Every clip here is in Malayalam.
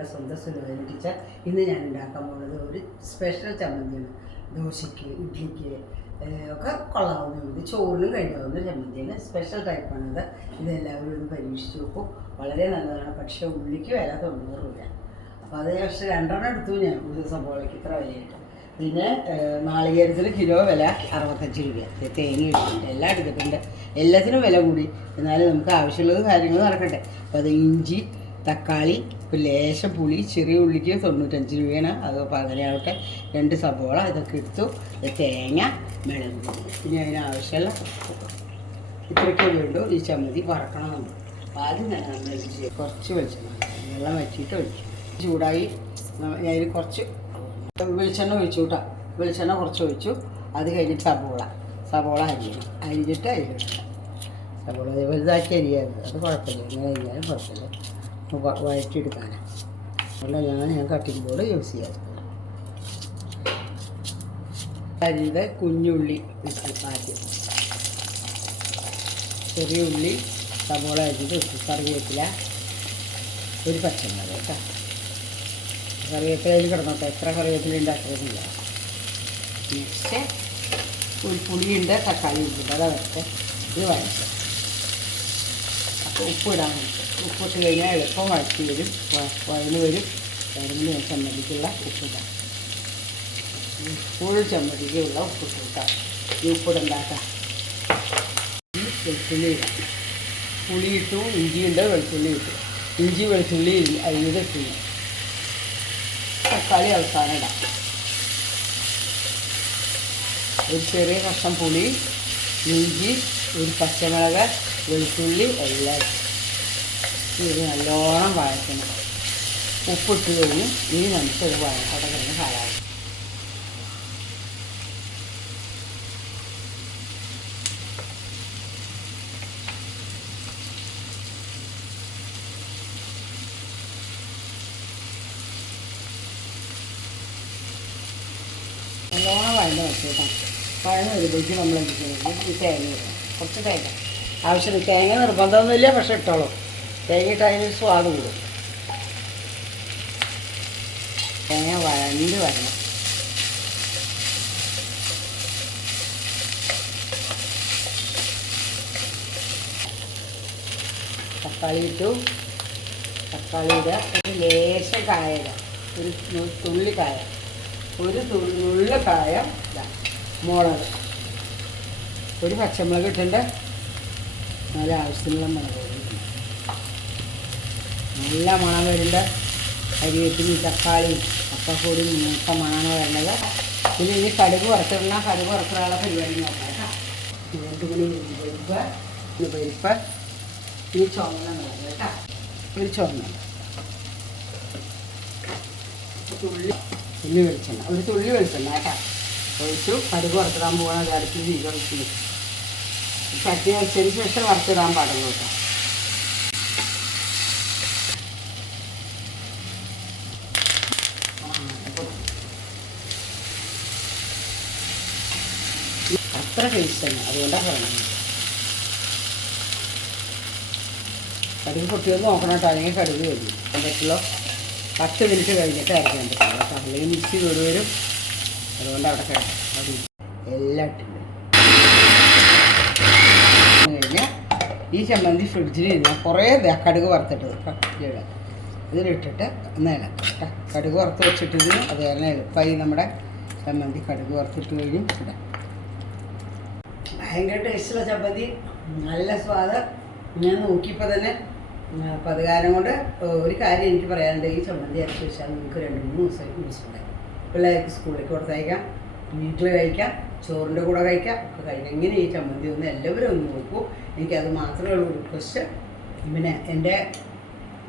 നമ്മുടെ സ്വന്തം സുലോചന ടീച്ചർ ഇന്ന് ഞാൻ ഉണ്ടാക്കാൻ പോകുന്നത് ഒരു സ്പെഷ്യൽ ചമ്മന്തിയാണ്. ദോശയ്ക്ക് ഇഡ്ഡലിക്ക് ഏഹ് ഒക്കെ കൊള്ളാവുന്നുണ്ട് ചോറിനും കഴിക്കാവുന്ന ചമ്മന്തിയാണ്. സ്പെഷ്യൽ ടൈപ്പാണിത് ഇതെല്ലാവരും ഒന്ന് പരീക്ഷിച്ച് നോക്കും. വളരെ നല്ലതാണ്. പക്ഷേ ഉള്ളിക്ക് വില തൊണ്ണൂറ് രൂപ അപ്പോൾ അത് പക്ഷേ രണ്ടെണ്ണം എടുത്തു ഞാൻ ഒരു ദിവസം പോളയ്ക്ക് ഇത്ര വിലയായിട്ട്. പിന്നെ നാളികേരത്തിന് കിലോ വില അറുപത്തഞ്ച് രൂപ തേങ്ങ ഇട്ടിട്ടുണ്ട്. എല്ലാം എടുത്തിട്ടുണ്ട് എല്ലാത്തിനും വില കൂടി. എന്നാലും നമുക്ക് ആവശ്യമുള്ളത് കാര്യങ്ങൾ നടക്കട്ടെ. അപ്പോൾ അത് ഇഞ്ചി തക്കാളി ഇപ്പം ലേശം പുളി ചെറിയ ഉള്ളിക്ക് തൊണ്ണൂറ്റഞ്ച് രൂപയാണ്. അത് അങ്ങനെയാവട്ടെ രണ്ട് സബോള ഇതൊക്കെ എടുത്തു. തേങ്ങ മിളക് പിന്നെ അതിനാവശ്യമുള്ള ഇത്രയ്ക്ക് വേണ്ടു. ഈ ചമ്മതി വറക്കണം നമ്മൾ. ആദ്യം നമ്മൾ കുറച്ച് വെളിച്ചെണ്ണ വെള്ളം വെച്ചിട്ട് ഒഴിച്ചു. ചൂടായി അതിൽ കുറച്ച് വെളിച്ചെണ്ണ ഒഴിച്ചു കേട്ടോ വെളിച്ചെണ്ണ കുറച്ച് ഒഴിച്ചു. അത് കഴിഞ്ഞിട്ട് സബോള സബോള അരിയണം. അരിഞ്ഞിട്ട് അതിലിടണം സബോള വലുതാക്കി അരിയായിരുന്നു അത് കുഴപ്പമില്ല. ഇങ്ങനെ അരിഞ്ഞാലും കുഴപ്പമില്ല. വഴറ്റിയെടുക്കാനാണ് അതുകൊണ്ട് ഞാൻ ഞാൻ കട്ടിംഗ് ബോർഡ് യൂസ് ചെയ്യാറ് അരിയുടെ കുഞ്ഞുള്ളി ഇട്ട് ആദ്യം. ചെറിയ ഉള്ളി സബോള അരിഞ്ഞിട്ട് ഇട്ടു കറിവേപ്പില ഒരു പച്ചമുളക് കേട്ടോ. കറിവേപ്പിലയിൽ കിടന്നോട്ടെ എത്ര കറിവേപ്പില ഉണ്ടാക്കുന്നില്ല നെക്സ്റ്റ് ഒരു പുളിയുണ്ട് തക്കാളി ഉണ്ട്. അതാ ഇത് വരട്ടെ അപ്പോൾ ഉപ്പ് ഇടാൻ വേണ്ടി. ഉപ്പിട്ട് കഴിഞ്ഞാൽ എളുപ്പം വഴറ്റി വരും. വഴന്ന് വരും. വഴന്ന് ചമ്മന്തിക്കുള്ള ഉപ്പിടാം. ഫുൾ ചമ്മന്തിക്കുള്ള ഉപ്പിട്ട് കിട്ടാം ഈ ഉപ്പിടുണ്ടാക്കാം വെളുത്തുള്ളി ഇടാം. പുളി ഇട്ടു ഇഞ്ചി ഉണ്ട് വെളുത്തുള്ളി ഇട്ടു. ഇഞ്ചി വെളുത്തുള്ളി അരിഞ്ഞത് ഇട്ടു ഞാൻ. തക്കാളി അവസാനം ഇടാം. ഒരു ചെറിയ കഷ്ണം പുളി ഇഞ്ചി ഒരു പച്ചമുളക് വെളുത്തുള്ളി എല്ലാം ഇത് നല്ലോണം വഴറ്റണം. ഉപ്പിട്ട് കഴിഞ്ഞ് ഇനി നമുക്ക് ഒരു വഴക്കോടെ കഴിഞ്ഞ് കാലാവും നല്ലോണം വഴന്ന് വെച്ചേക്കാം വഴന്ന് വരുമ്പോഴേക്കും നമ്മൾ എന്ത് ചെയ്യുന്നത് ഈ തേങ്ങ ഇടണം കുറച്ച് തേങ്ങ. ആവശ്യത്തിന് തേങ്ങ നിർബന്ധമൊന്നുമില്ല പക്ഷെ ഇട്ടോളൂ. തേങ്ങ ഇട്ടതിന് സ്വാദ് കൂടും. തേങ്ങ വരണ്ട് വരണം. തക്കാളി ഇട്ടു. തക്കാളിയുടെ ഒരു ലേശം കായ ഒരു തുള്ളി കായ. ഒരു തുള്ളി നുള്ള കായം ഇതാ മുളക്. ഒരു പച്ചമുളക് ഇട്ടുണ്ട് നല്ല ആവശ്യത്തിനുള്ള മുളക് നല്ല മണം വരുന്നുണ്ട്. കരിവേപ്പിലി തക്കാളി ഒക്കെ കൂടി മൂത്ത മണമാണ് വരേണ്ടത് പിന്നെ ഇനി കടുക് വറുത്തിടണ. കടുക് വറുത്തിടാനുള്ള പരിപാടി നോക്കാം കേട്ടോ. രണ്ട് പരിപ്പ് ഇനി പരിപ്പ് ചുമന്ന മുളക് കേട്ടോ. ഒരു ചുമന്ന തുള്ളി തുള്ളി വെളിച്ചെണ്ണ. ഒരു തുള്ളി വെളിച്ചെണ്ണ കേട്ടോ. ഒഴിച്ചു. കടുക് വറുത്തിടാൻ പോകണം അടുത്ത് തീ ഒഴിച്ചു ചട്ടി വെച്ചതിന് ശേഷം വറുത്തിടാൻ പാടുള്ളൂ കേട്ടോ. അത്ര ടേസ്റ്റാണ് അതുകൊണ്ടാണ് പറയുന്നത് കടുക് പൊട്ടിയൊന്ന് നോക്കണം കേട്ടോ. അല്ലെങ്കിൽ കടുക് വരും. പറ്റുള്ളൂ. പത്ത് മിനിറ്റ് കഴിഞ്ഞിട്ട് അരയ്ക്കാൻ പറ്റുള്ളൂ. കേട്ടോ അല്ലെങ്കിൽ മിക്സി കയറി വരും അതുകൊണ്ട് അവിടെ കിടക്കും. എല്ലാം ഇട്ടിട്ടുണ്ട് കഴിഞ്ഞാൽ ഈ ചമ്മന്തി ഫ്രിഡ്ജിൽ ഇരുന്നാൽ കുറേ കടുക് വറുത്തിട്ടത് കട്ടിയുടെ ഇതിലിട്ടിട്ട് ഒന്ന് ഇളക്കാം കടുക് വറുത്ത് വെച്ചിട്ട് അത് തന്നെ എളുപ്പമായി നമ്മുടെ ചമ്മന്തി കടുക് വറുത്തിട്ട് കഴിഞ്ഞു. ഭയങ്കര ടേസ്റ്റുള്ള ചമ്മന്തി നല്ല സ്വാദ്. ഞാൻ നോക്കിയപ്പോൾ തന്നെ അപ്പോൾ അത് കാരണം കൊണ്ട് ഒരു കാര്യം എനിക്ക് പറയാനുണ്ട്. ഈ ചമ്മന്തി അരച്ച് വെച്ചാൽ നമുക്ക് രണ്ട് മൂന്ന് ദിവസം യൂസ് ചെയ്യാം പിള്ളേർക്ക് സ്കൂളിലേക്ക് കൊടുത്തയക്കാം. വീട്ടിൽ കഴിക്കാം ചോറിന്റെ കൂടെ കഴിക്കാം ഒക്കെ കഴിക്കാം ഇങ്ങനെ ഈ ചമ്മന്തി ഒന്ന് എല്ലാവരും ഒന്ന് നോക്കൂ. എനിക്കത് മാത്രമേ ഉള്ളൂ റിക്വസ്റ്റ്. പിന്നെ എന്റെ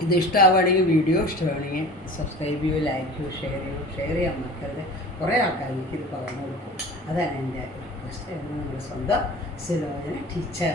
ഇത് ഇഷ്ടമാവുകയാണെങ്കിൽ വീഡിയോ ഇഷ്ടമാണെങ്കിൽ സബ്സ്ക്രൈബ് ചെയ്യൂ ലൈക്ക് ചെയ്യൂ ഷെയർ ചെയ്യൂ ഷെയർ ചെയ്യാൻ മറക്കരുത്. കുറേ ആൾക്കാർക്ക് ഇത് പറഞ്ഞു കൊടുക്കും. അതാണ് എന്റെ റിക്വസ്റ്റ് എന്ന് നമ്മുടെ സ്വന്തം സുലോചന ടീച്ചർ